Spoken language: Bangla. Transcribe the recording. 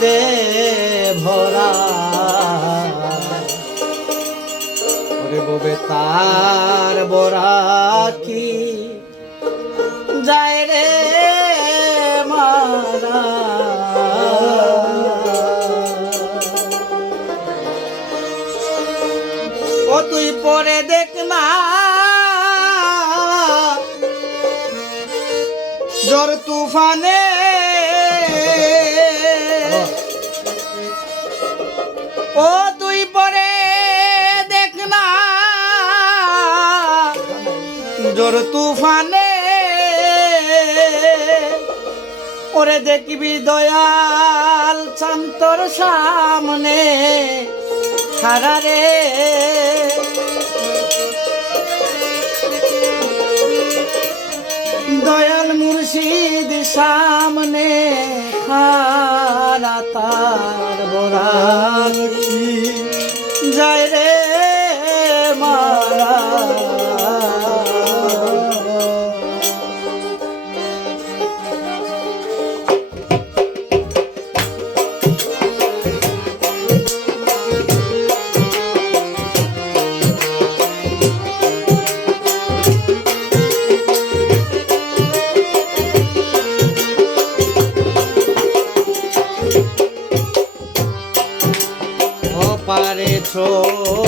দে ভরা। ওরে ববে, তার বরা কি? যায় রে মারা। ও তুই পরে দেখ না। জোর তুফানে ও তুই পরে দেখ না। জোর তুফানে ওরে দেখবি দয়াল চান্তর সামনে। খারা রে। দয়াল মুর্শিদ সামনে। খারা তার ও পারেছ